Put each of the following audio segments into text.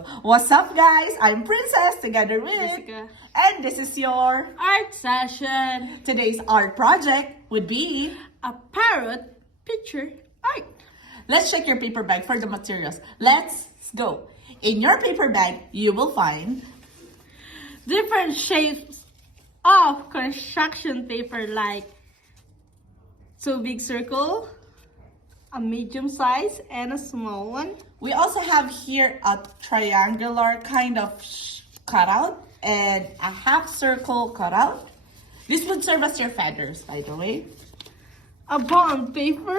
What's up, guys? I'm Princess together with Jessica. And this is your Art session. today's art project would be A parrot picture art. let's check your paper bag for the materials. Let's go. In your paper bag, you will find Different shapes of construction paper like two big circle, a medium size, and a small one. we also have here a triangular kind of cutout and a half circle cutout. This would serve as your feathers, by the way. A bond paper.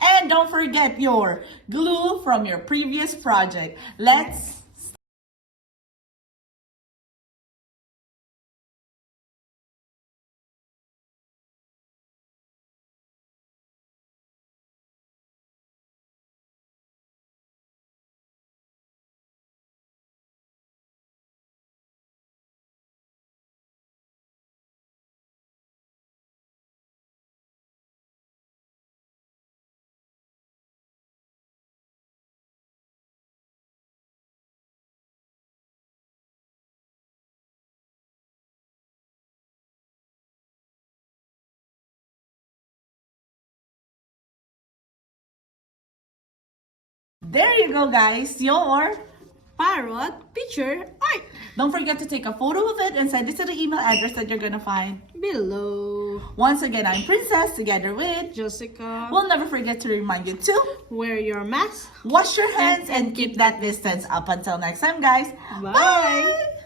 And don't forget your glue from your previous project. Let's there you go, guys. Your Parrot picture art. don't forget to take a photo of it and send it to the email address that you're gonna find Below. once again. I'm Princess together with Jessica. we'll never forget to remind you to Wear your mask. wash your hands and keep that distance. Up until next time, guys. Bye. Bye.